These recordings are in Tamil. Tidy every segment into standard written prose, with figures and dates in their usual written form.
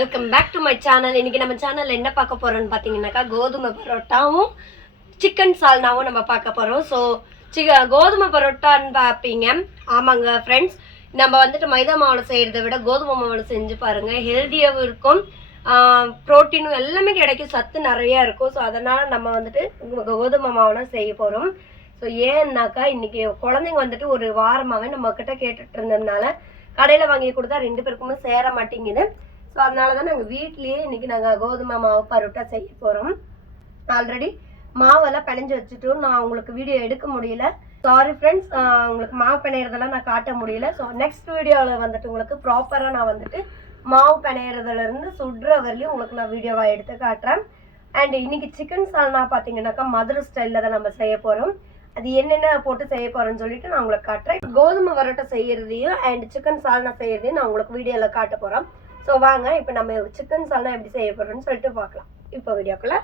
Welcome back to my channel. இன்றைக்கி நம்ம சேனலில் என்ன பார்க்க போகிறோன்னு பார்த்தீங்கன்னாக்கா கோதுமை பரோட்டாவும் சிக்கன் சால்னாவும் நம்ம பார்க்க போகிறோம். ஸோ கோதுமை பரோட்டான்னு பார்ப்பீங்க. ஆமாங்க ஃப்ரெண்ட்ஸ், நம்ம வந்துட்டு மைதா மாவில் செய்கிறத விட கோதுமை மாவில் செஞ்சு பாருங்கள். ஹெல்த்தியாகவும் இருக்கும், ப்ரோட்டீனும் எல்லாமே கிடைக்கும், சத்து நிறையா இருக்கும். ஸோ அதனால் நம்ம வந்துட்டு கோதுமை மாவில் செய்ய போகிறோம். ஸோ ஏன்னாக்கா இன்றைக்கி குழந்தைங்க வந்துட்டு ஒரு வாரமாகவே நம்மக்கிட்ட கேட்டுட்டு இருந்ததுனால கடையில் வாங்கி கொடுத்தா 2 பேருக்குமே சேர மாட்டேங்குது. ஸோ அதனால தான் நாங்கள் வீட்லேயே இன்றைக்கி நாங்கள் கோதுமை மாவு பரோட்டா செய்ய போகிறோம். ஆல்ரெடி மாவெல்லாம் பிணைஞ்சு வச்சுட்டோம். நான் உங்களுக்கு வீடியோ எடுக்க முடியல, சாரி ஃப்ரெண்ட்ஸ். உங்களுக்கு மாவு பிணையிறதெல்லாம் நான் காட்ட முடியல. ஸோ நெக்ஸ்ட் வீடியோவில் வந்துட்டு உங்களுக்கு ப்ராப்பராக நான் வந்துட்டு மாவு பிணையிறதுலேருந்து சுடுற வரலையும் உங்களுக்கு நான் வீடியோவாக எடுத்து காட்டுறேன். அண்ட் இன்றைக்கி சிக்கன் சால்னா பார்த்தீங்கன்னாக்கா மதுரை ஸ்டைலில் தான் நம்ம செய்ய போகிறோம். அது என்னென்ன போட்டு செய்ய போகிறேன்னு சொல்லிட்டு நான் உங்களுக்கு காட்டுறேன். கோதுமை பரோட்டா செய்கிறதையும் அண்ட் சிக்கன் சால்னா செய்கிறதையும் நான் உங்களுக்கு வீடியோவில் காட்ட போகிறேன். ஸோ வாங்க இப்போ நம்ம சிக்கன் சால்னா எப்படி செய்ய போகிறோம்னு சொல்லிட்டு பார்க்கலாம். இப்போ வீடியோக்குள்ள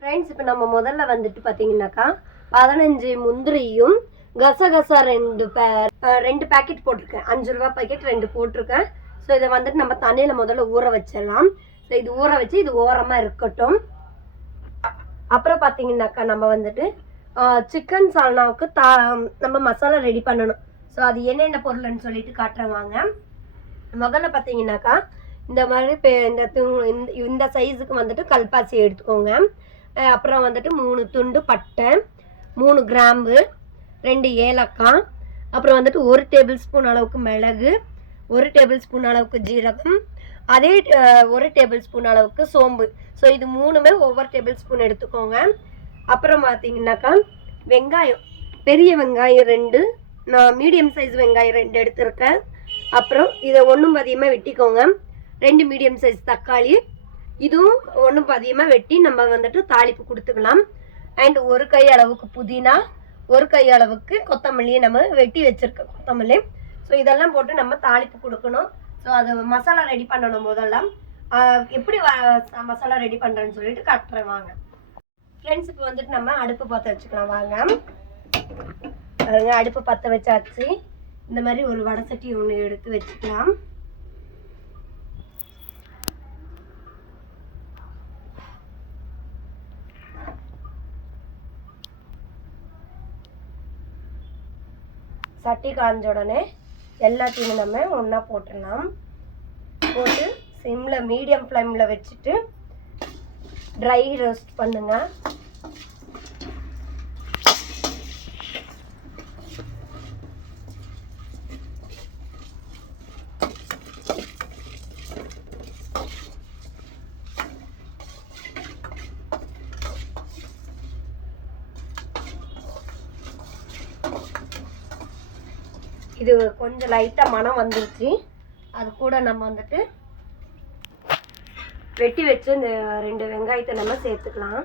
ஃப்ரெண்ட்ஸ், இப்போ நம்ம முதல்ல வந்துட்டு பார்த்தீங்கன்னாக்கா 15 முந்திரியும் கசகசா 2 பேக்கெட் போட்டிருக்கேன். 5 ரூபா பேக்கெட் 2 போட்டிருக்கேன். ஸோ இதை வந்துட்டு நம்ம தண்ணியில் முதல்ல ஊற வச்சிடலாம். ஸோ இது ஊற வச்சு இது ஓரமாக இருக்கட்டும். அப்புறம் பார்த்தீங்கன்னாக்கா நம்ம வந்துட்டு சிக்கன் சால்னாவுக்கு நம்ம மசாலா ரெடி பண்ணணும். ஸோ அது என்னென்ன பொருள்னு சொல்லிட்டு காட்டுறேன் வாங்க. முதல்ல பார்த்தீங்கன்னாக்கா இந்த மாதிரி இந்த சைஸுக்கு வந்துட்டு கல்பாசி எடுத்துக்கோங்க. அப்புறம் வந்துட்டு 3 துண்டு பட்டை, 3 கிராம்பு, 2 ஏலக்காய், அப்புறம் வந்துட்டு 1 டேபிள் ஸ்பூன் அளவுக்கு மிளகு, 1 டேபிள் ஸ்பூன் அளவுக்கு ஜீரகம், அதே 1 டேபிள் ஸ்பூன் அளவுக்கு சோம்பு. ஸோ இது 3மே ஒவ்வொரு டேபிள் ஸ்பூன் எடுத்துக்கோங்க. அப்புறம் பார்த்தீங்கன்னாக்கா வெங்காயம், பெரிய வெங்காயம் 2, நான் மீடியம் சைஸ் வெங்காயம் 2 எடுத்துருக்கேன். அப்புறம் இதை ஒன்றும் அதிகமாக வெட்டிக்கோங்க. 2 மீடியம் சைஸ் தக்காளி, இதுவும் ஒன்றும் அதிகமாக வெட்டி நம்ம வந்துட்டு தாளிப்பு கொடுத்துக்கலாம். அண்ட் 1 கை அளவுக்கு புதினா, 1 கை அளவுக்கு கொத்தமல்லியை நம்ம வெட்டி வச்சுருக்கோம் கொத்தமல்லி. ஸோ இதெல்லாம் போட்டு நம்ம தாளிப்பு கொடுக்கணும். ஸோ அது மசாலா ரெடி பண்ணணும். முதல்ல எப்படி மசாலா ரெடி பண்ணுறேன்னு சொல்லிட்டு காட்டுறேன் வாங்க ஃப்ரெண்ட்ஸ். இப்போ வந்துட்டு நம்ம அடுப்பு பற்ற வச்சுக்கலாம் வாங்க. அடுப்பு பற்ற வச்சாச்சு. இந்த மாதிரி ஒரு வடை சட்டி ஒன்று எடுத்து வச்சுக்கலாம். சட்டி காஞ்ச உடனே எல்லாத்தையும் நம்ம ஒன்றா போட்டுடலாம். போட்டு சிம்மில் மீடியம் ஃப்ளேமில் வச்சுட்டு ட்ரை ரோஸ்ட் பண்ணுங்க. இது கொஞ்சம் லைட்டாக மனம் வந்துருச்சு. அது கூட நம்ம வந்துட்டு வெட்டி வச்சு இந்த 2 வெங்காயத்தை நம்ம சேர்த்துக்கலாம்.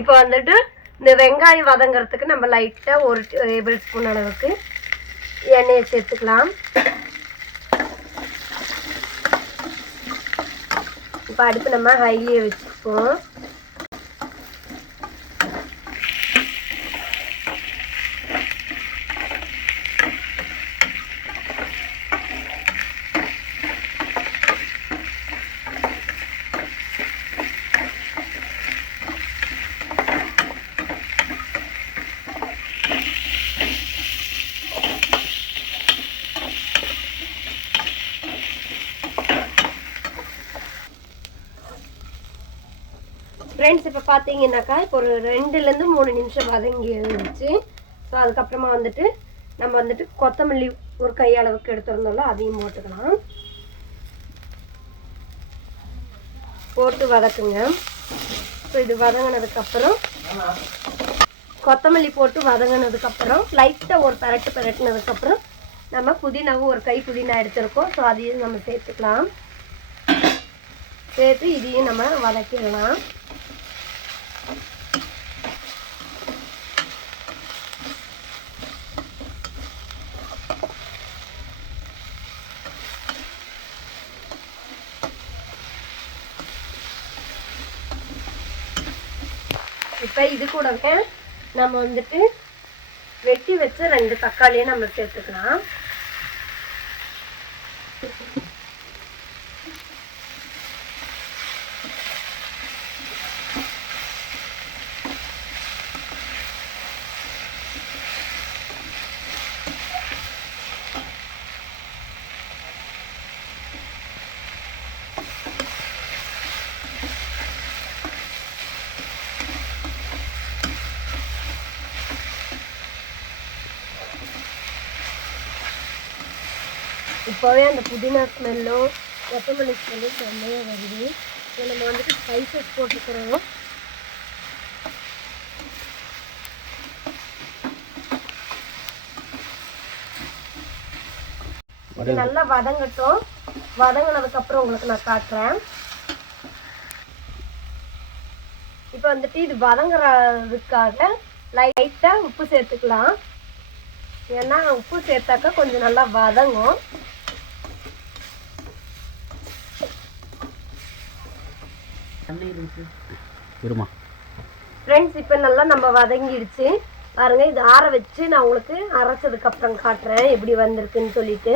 இப்போ வந்துட்டு இந்த வெங்காயம் வதங்கிறதுக்கு நம்ம லைட்டாக 1 டேபிள் ஸ்பூன் அளவுக்கு எண்ணெயை சேர்த்துக்கலாம். இப்போ அடுப்பு நம்ம ஹைலியே வச்சுப்போம். ஃப்ரெண்ட்ஸ், இப்போ பார்த்தீங்கன்னாக்கா இப்போ ஒரு 2லேருந்து 3 நிமிஷம் வதங்கி இருந்துச்சு. ஸோ அதுக்கப்புறமா வந்துட்டு நம்ம வந்துட்டு கொத்தமல்லி 1 கை அளவுக்கு எடுத்துருந்தோம்ல, அதையும் போட்டுக்கலாம். போட்டு வதக்குங்க. ஸோ இது வதங்கினதுக்கப்புறம் கொத்தமல்லி போட்டு வதங்கினதுக்கப்புறம் லைட்டாக ஒரு பரட்டினதுக்கப்புறம் நம்ம புதினாவும் 1 கை புதினா எடுத்துருக்கோம். ஸோ அதையும் நம்ம சேர்த்துக்கலாம். சேர்த்து இதையும் நம்ம வதக்கிடலாம். இப்போ இது கூடவே நம்ம வந்துட்டு வெட்டி வச்ச 2 தக்காளியை நம்ம சேர்த்துக்கலாம். இப்போவே அந்த புதினா ஸ்மெல்லும் கொத்தமல்லி ஸ்மெல்லும் செம்மையாக வருது. இப்போ நம்ம வந்துட்டு ஸ்பைசஸ் போட்டுக்கிறோம். இது நல்லா வதங்கட்டும். வதங்கினதுக்கப்புறம் உங்களுக்கு நான் காட்டுறேன். இப்போ வந்துட்டு இது வதங்குறதுக்காக லைட்டாக உப்பு சேர்த்துக்கலாம். ஏன்னா உப்பு சேர்த்தாக்கா கொஞ்சம் நல்லா வதங்கும். ஃப்ரெண்ட்ஸ், இப்போ நல்லா நம்ம வதங்கிடுச்சு பாருங்க. இது ஆற வச்சு நான் உங்களுக்கு அரைச்சதுக்கு அப்புறம் காட்டுறேன் எப்படி வந்திருக்குன்னு சொல்லிட்டு.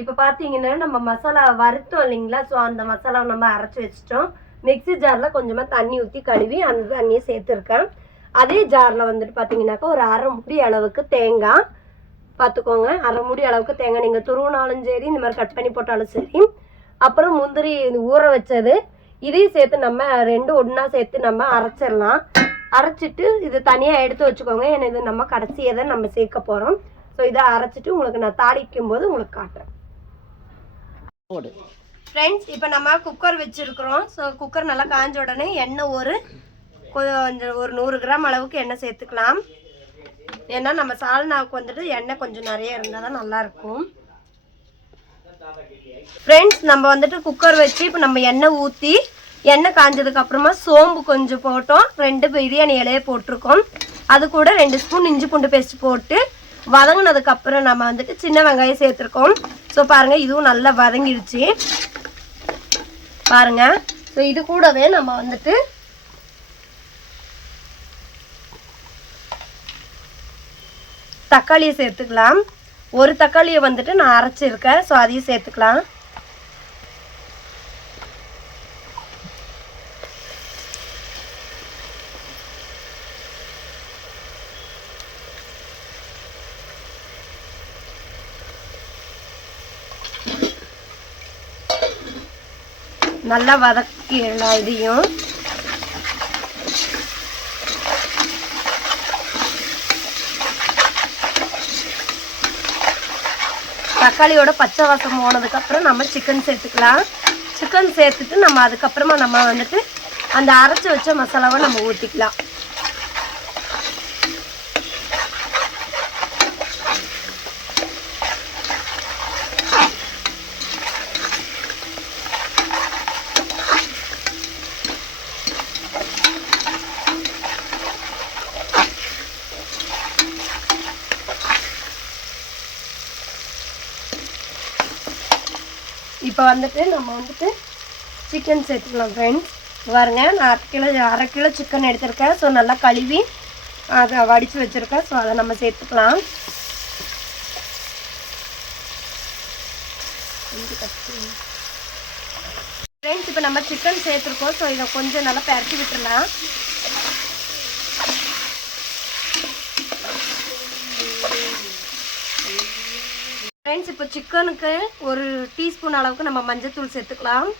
இப்போ பார்த்தீங்கன்னா நம்ம மசாலா வறுத்தோம் இல்லைங்களா, ஸோ அந்த மசாலாவை நம்ம அரைச்சி வச்சிட்டோம். மிக்ஸி ஜாரில் கொஞ்சமாக தண்ணி ஊற்றி கழுவி அந்த தண்ணியை சேர்த்துருக்கேன். அதே ஜாரில் வந்துட்டு பார்த்தீங்கன்னாக்கா ஒரு அரை முடி அளவுக்கு தேங்காய் பார்த்துக்கோங்க. அரை முடி அளவுக்கு தேங்காய் நீங்கள் துருவினாலும் சரி, இந்த மாதிரி கட் பண்ணி போட்டாலும் சரி. அப்புறம் முந்திரி ஊற வச்சது இதையும் சேர்த்து நம்ம 2 ஒன்றா சேர்த்து நம்ம அரைச்சிடலாம். அரைச்சிட்டு இது தனியாக எடுத்து வச்சுக்கோங்க. ஏன்னா இது நம்ம கடைசியை தான் நம்ம சேர்க்க போகிறோம். ஸோ இதை அரைச்சிட்டு உங்களுக்கு நான் தாளிக்கும் போது உங்களுக்கு காட்டுறேன். ஃப்ரெண்ட்ஸ், இப்போ நம்ம குக்கர் வச்சுருக்குறோம். ஸோ குக்கர் நல்லா காஞ்ச உடனே எண்ணெய் ஒரு 100 கிராம் அளவுக்கு எண்ணெய் சேர்த்துக்கலாம். ஏன்னா நம்ம சால்னாவுக்கு வந்துட்டு எண்ணெய் கொஞ்சம் நிறைய இருந்தால் தான் நல்லாயிருக்கும். ஃப்ரெண்ட்ஸ், நம்ம வந்துட்டு குக்கர் வச்சு இப்போ நம்ம எண்ணெய் ஊற்றி எண்ணெய் காஞ்சதுக்கு அப்புறமா சோம்பு கொஞ்சம் போட்டோம். 2 பிரியாணி இலையை போட்டிருக்கோம். அது கூட 2 ஸ்பூன் இஞ்சி பூண்டு பேஸ்ட் போட்டு வதங்கினதுக்கு அப்புறம் நம்ம வந்துட்டு சின்ன வெங்காயம் சேர்த்துருக்கோம். ஸோ பாருங்க, இதுவும் நல்லா வதங்கிடுச்சு பாருங்க. ஸோ இது கூடவே நம்ம வந்துட்டு தக்காளியை சேர்த்துக்கலாம். ஒரு தக்காளியை வந்துட்டு நான் அரைச்சிருக்கேன். ஸோ அதையும் சேர்த்துக்கலாம். நல்லா வதக்கிடலாம் இதையும். தக்காளியோட பச்சை வாசம் போனதுக்கப்புறம் நம்ம சிக்கன் சேர்த்துக்கலாம். சிக்கன் சேர்த்துட்டு நம்ம அதுக்கப்புறமா நம்ம வந்துட்டு அந்த அரைச்சி வச்ச மசாலாவை நம்ம ஊற்றிக்கலாம். இப்போ வந்துட்டு நம்ம வந்துட்டு சிக்கன் சேர்த்துக்கலாம். ஃப்ரெண்ட்ஸ் பாருங்க, நான் அரை கிலோ சிக்கன் எடுத்திருக்கேன். ஸோ நல்லா கழுவி அதை வடித்து வச்சுருக்கேன். ஸோ அதை நம்ம சேர்த்துக்கலாம். ஃப்ரெண்ட்ஸ், இப்போ நம்ம சிக்கன் சேர்த்துருக்கோம். ஸோ இதை கொஞ்சம் நல்லா பரட்டி விட்டுடலாம். ஃப்ரெண்ட்ஸ், இப்போ சிக்கனுக்கு 1 டீஸ்பூன் அளவுக்கு நம்ம மஞ்சள்தூள் சேர்த்துக்கலாம்.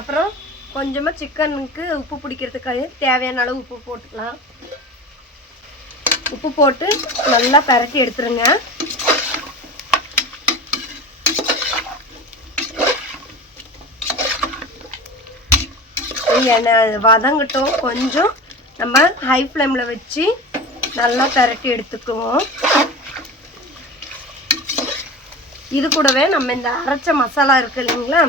அப்புறம் கொஞ்சமாக சிக்கனுக்கு உப்பு பிடிக்கிறதுக்கு தேவையான அளவு உப்பு போட்டுக்கலாம். உப்பு போட்டு நல்லா பரட்டி எடுத்துருங்க. எண்ணெய் வதங்கட்டும். கொஞ்சம் நம்ம ஹை ஃப்ளேமில் வச்சு நல்லா பரட்டி எடுத்துக்குவோம். இது கூடவே நம்ம இந்த அரைச்ச மசாலா இருக்குது இல்லைங்களா,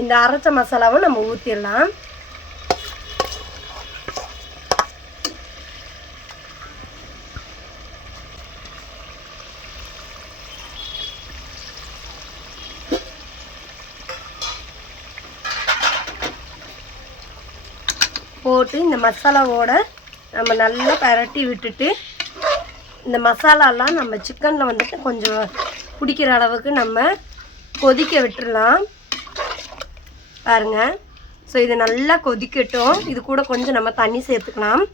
இந்த அரைச்ச மசாலாவை நம்ம ஊற்றிடலாம். போட்டு இந்த மசாலாவோட நம்ம நல்லா பரட்டி விட்டுட்டு இந்த மசாலாலாம் நம்ம சிக்கனில் வந்துட்டு கொஞ்சம் பிடிக்கிற அளவுக்கு நம்ம கொதிக்க விட்டுடலாம் பாருங்கள். ஸோ இது நல்லா கொதிக்கட்டும். இது கூட கொஞ்சம் நம்ம தண்ணி சேர்த்துக்கலாம்.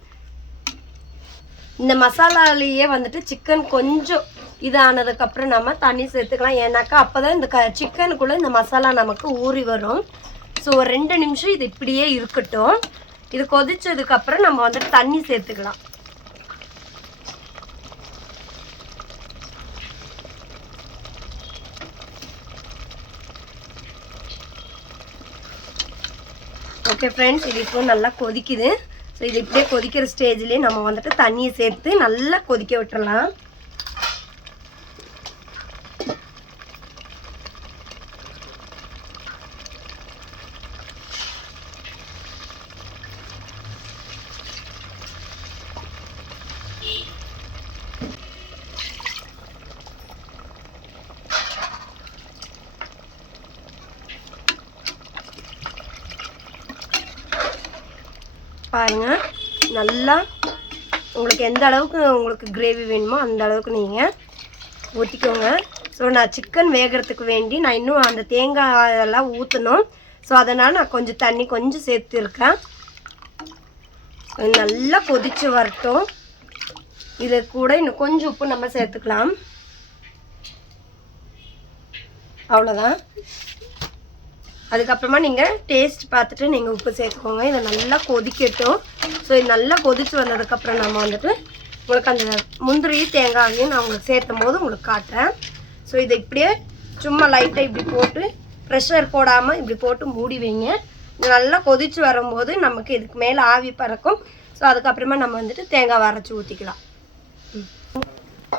இந்த மசாலாலேயே வந்துட்டு சிக்கன் கொஞ்சம் இதானதுக்கப்புறம் நம்ம தண்ணி சேர்த்துக்கலாம். ஏன்னாக்கா அப்போ தான் இந்த சிக்கனுக்குள்ளே இந்த மசாலா நமக்கு ஊறி வரும். ஸோ ஒரு 2 நிமிஷம் இது இப்படியே இருக்கட்டும். இது கொதிச்சதுக்கப்புறம் நம்ம வந்துட்டு தண்ணி சேர்த்துக்கலாம். ஓகே ஃப்ரெண்ட்ஸ், இது இப்போ நல்லா கொதிக்குது. ஸோ இது இப்படியே கொதிக்கிற ஸ்டேஜ்லேயே நம்ம வந்துட்டு தண்ணியை சேர்த்து நல்லா கொதிக்க விட்டுறலாம். பாருங்கள், நல்லா உங்களுக்கு எந்த அளவுக்கு உங்களுக்கு கிரேவி வேணுமோ அந்த அளவுக்கு நீங்கள் ஊற்றிக்கோங்க. ஸோ நான் சிக்கன் வேகிறதுக்கு வேண்டி நான் இன்னும் அந்த தேங்காய் எல்லாம் ஊற்றணும். ஸோ அதனால் நான் கொஞ்சம் தண்ணி கொஞ்சம் சேர்த்துருக்கேன். நல்லா கொதித்து வரட்டும். இது கூட இன்னும் கொஞ்சம் உப்பு நம்ம சேர்த்துக்கலாம். அவ்வளோதான். அதுக்கப்புறமா நீங்கள் டேஸ்ட் பார்த்துட்டு நீங்கள் உப்பு சேர்த்துக்கோங்க. இதை நல்லா கொதிக்கட்டும். ஸோ இது நல்லா கொதித்து வந்ததுக்கப்புறம் நம்ம வந்துட்டு உங்களுக்கு அந்த முந்திரி தேங்காயையும் நான் உங்களுக்கு சேர்த்தும் போது உங்களுக்கு காட்டுறேன். ஸோ இதை இப்படியே சும்மா லைட்டாக இப்படி போட்டு ப்ரெஷர் போடாமல் இப்படி போட்டு மூடி வைங்க. இது நல்லா கொதித்து வரும்போது நமக்கு இதுக்கு மேலே ஆவி பறக்கும். ஸோ அதுக்கப்புறமா நம்ம வந்துட்டு தேங்காய் அரைச்சி ஊற்றிக்கலாம்.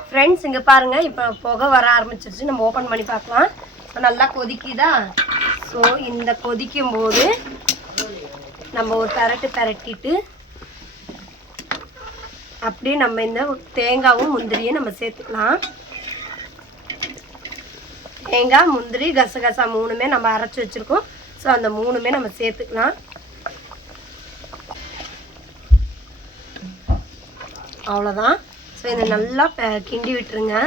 ஃப்ரெண்ட்ஸ், இங்கே பாருங்கள், இப்போ புகை வர ஆரம்பிச்சிருச்சு. நம்ம ஓப்பன் பண்ணி பார்க்கலாம். ஸோ நல்லா கொதிக்குதா? ஸோ இந்த கொதிக்கும் போது நம்ம ஒரு பரட்டிட்டு அப்படியே நம்ம இந்த தேங்காவும் முந்திரியும் நம்ம சேர்த்துக்கலாம். தேங்காய், முந்திரி, கசகசா 3மே நம்ம அரைச்சி வச்சுருக்கோம். ஸோ அந்த 3மே நம்ம சேர்த்துக்கலாம். அவ்வளோதான். ஸோ இதை நல்லா கிண்டி விட்டுருங்க.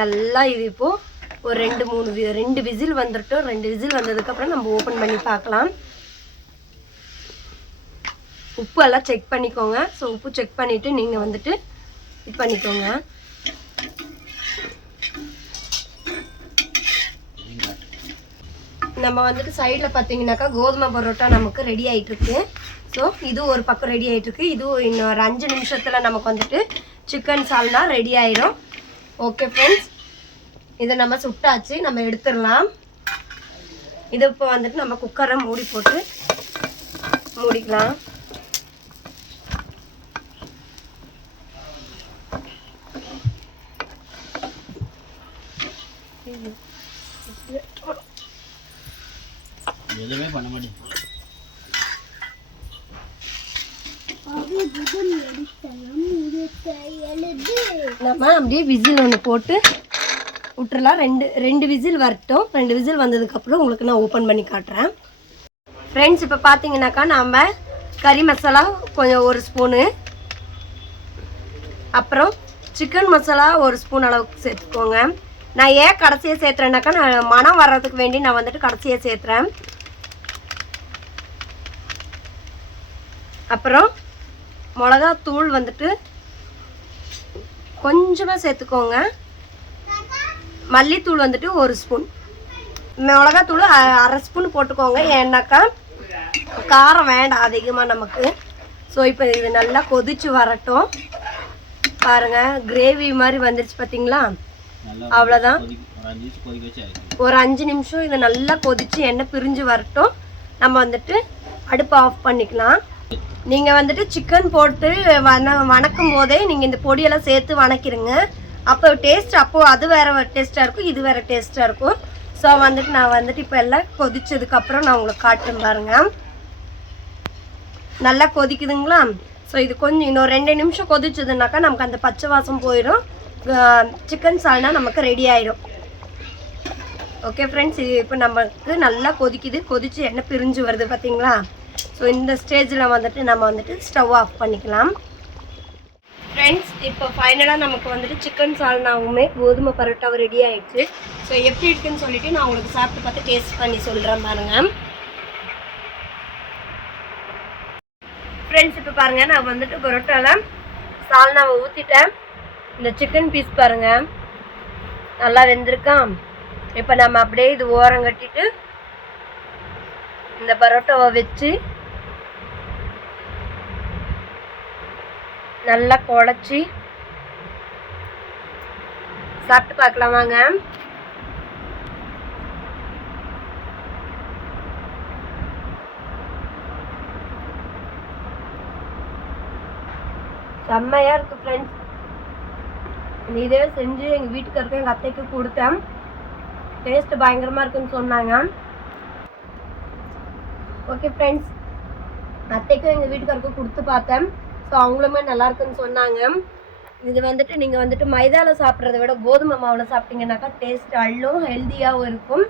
நல்லா இது இப்போது ஒரு 2 விசில் வந்துட்டோம். 2 விசில் வந்ததுக்கப்புறம் நம்ம ஓப்பன் பண்ணி பார்க்கலாம். உப்பு எல்லாம் செக் பண்ணிக்கோங்க. ஸோ உப்பு செக் பண்ணிவிட்டு நீங்கள் வந்துட்டு இது பண்ணிக்கோங்க. நம்ம வந்துட்டு சைடில் பார்த்தீங்கன்னாக்கா கோதுமை பரோட்டா நமக்கு ரெடி ஆகிட்டுருக்கு. ஸோ இது ஒரு பக்கம் ரெடி ஆகிட்டுருக்கு. இதுவும் இன்னும் ஒரு 5 நிமிஷத்தில் நமக்கு வந்துட்டு சிக்கன் சால்னா ரெடி ஆகிடும். ஓகே ஃப்ரெண்ட்ஸ், இதை நம்ம சுட்டாச்சு. நம்ம எடுத்துடலாம். இது இப்போ வந்துட்டு நம்ம குக்கரை மூடி போட்டு மூடிக்கலாம். எதுவுமே பண்ண மாட்டேன். நம்ம அப்படியே விசில் ஒன்று போட்டு விட்டுறலாம். 2 விசில் வரட்டும். 2 விசில் வந்ததுக்கப்புறம் உங்களுக்கு நான் ஓப்பன் பண்ணி காட்டுறேன். ஃப்ரெண்ட்ஸ், இப்போ பார்த்தீங்கன்னாக்கா நம்ம கறி மசாலா கொஞ்சம் 1 ஸ்பூனு, அப்புறம் சிக்கன் மசாலா 1 ஸ்பூன் அளவுக்கு சேர்த்துக்கோங்க. நான் ஏன் கடைசியாக சேர்த்துறேன்னாக்கா நான் மனம் வர்றதுக்கு வேண்டி நான் வந்துட்டு கடைசியாக சேர்த்துறேன். அப்புறம் மிளகாத்தூள் வந்துட்டு கொஞ்சமாக சேர்த்துக்கோங்க. மல்லித்தூள் வந்துட்டு 1 ஸ்பூன், மிளகாத்தூள் 1/2 ஸ்பூன் போட்டுக்கோங்க. ஏன்னாக்கா காரம் வேண்டாம் அதிகமாக நமக்கு. ஸோ இப்போ இது நல்லா கொதிச்சு வரட்டும். பாருங்கள், கிரேவி மாதிரி வந்துருச்சு பார்த்தீங்களா? அவ்வளோதான். ஒரு 5 நிமிஷம் இதை நல்லா கொதிச்சு எண்ணெய் பிரிஞ்சு வரட்டும். நம்ம வந்துட்டு அடுப்பு ஆஃப் பண்ணிக்கலாம். நீங்கள் வந்துட்டு சிக்கன் போட்டு வணக்கும் போதே நீங்கள் இந்த பொடியெல்லாம் சேர்த்து வணக்கிடுங்க. அப்போ டேஸ்ட் அது வேறு டேஸ்ட்டாக இருக்கும், இது வேறு டேஸ்ட்டாக இருக்கும். ஸோ வந்துட்டு நான் வந்துட்டு இப்போ எல்லாம் கொதிச்சதுக்கப்புறம் நான் உங்களுக்கு காட்டுறேன் பாருங்கள். நல்லா கொதிக்குதுங்களா? ஸோ இது கொஞ்சம் இன்னும் 2 நிமிஷம் கொதிச்சதுனாக்கா நமக்கு அந்த பச்சை வாசம் போயிடும். சிக்கன் சால்னா நமக்கு ரெடி ஆகிடும். ஓகே ஃப்ரெண்ட்ஸ், இது இப்போ நமக்கு நல்லா கொதிக்குது. கொதிச்சு எண்ணெய் பிரிஞ்சு வருது பார்த்தீங்களா? ஸோ இந்த ஸ்டேஜில் வந்துட்டு நம்ம வந்துட்டு ஸ்டவ் ஆஃப் பண்ணிக்கலாம். ஃப்ரெண்ட்ஸ், இப்போ ஃபைனலாக நமக்கு வந்துட்டு சிக்கன் சால்னாவுமே கோதுமை பரோட்டாவும் ரெடி ஆகிடுச்சு. ஸோ எப்படி இருக்குன்னு சொல்லிட்டு நான் உங்களுக்கு சாப்பிட்டு பார்த்து டேஸ்ட் பண்ணி சொல்கிறேன் பாருங்கள். ஃப்ரெண்ட்ஸ், இப்போ பாருங்கள், நான் வந்துட்டு பரோட்டாவில் சால்னாவை ஊற்றிட்டேன். இந்த சிக்கன் பீஸ் பாருங்கள் நல்லா வெந்திருக்கான். இப்போ நம்ம அப்படியே இது ஓரம் கட்டிட்டு இந்த பரோட்டாவை வச்சு நல்லா குழச்சி சாப்பிட்டு பார்க்கலாம் வாங்க. செம்மையா இருக்கு ஃப்ரெண்ட்ஸ். இதே செஞ்சு எங்கள் வீட்டுக்காரருக்கு எங்கள் அத்தைக்கு கொடுத்தேன். டேஸ்ட் பயங்கரமாக இருக்குன்னு சொன்னாங்க. ஓகே ஃப்ரெண்ட்ஸ், அத்தைக்கும் எங்கள் வீட்டுக்காரருக்கும் கொடுத்து பார்த்தேன். ஸோ அவங்களுமே நல்லா இருக்குன்னு சொன்னாங்க. இது வந்துட்டு நீங்கள் வந்துட்டு மைதாவில் சாப்பிட்றத விட கோதுமை மாவில் சாப்பிட்டீங்கன்னாக்கா டேஸ்ட் அள்ளும் ஹெல்த்தியாகவும் இருக்கும்.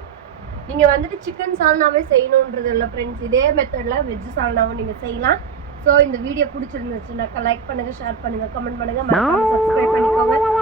நீங்கள் வந்துட்டு சிக்கன் சால்னாவே செய்யணுன்றது இல்லை ஃப்ரெண்ட்ஸ், இதே மெத்தடில் வெஜ் சால்னாவும் நீங்கள் செய்யலாம். ஸோ இந்த வீடியோ பிடிச்சிருந்துச்சுனாக்கா லைக் பண்ணுங்கள், ஷேர் பண்ணுங்கள், கமெண்ட் பண்ணுங்கள், மறக்காம சப்ஸ்கிரைப் பண்ணிக்கோங்க.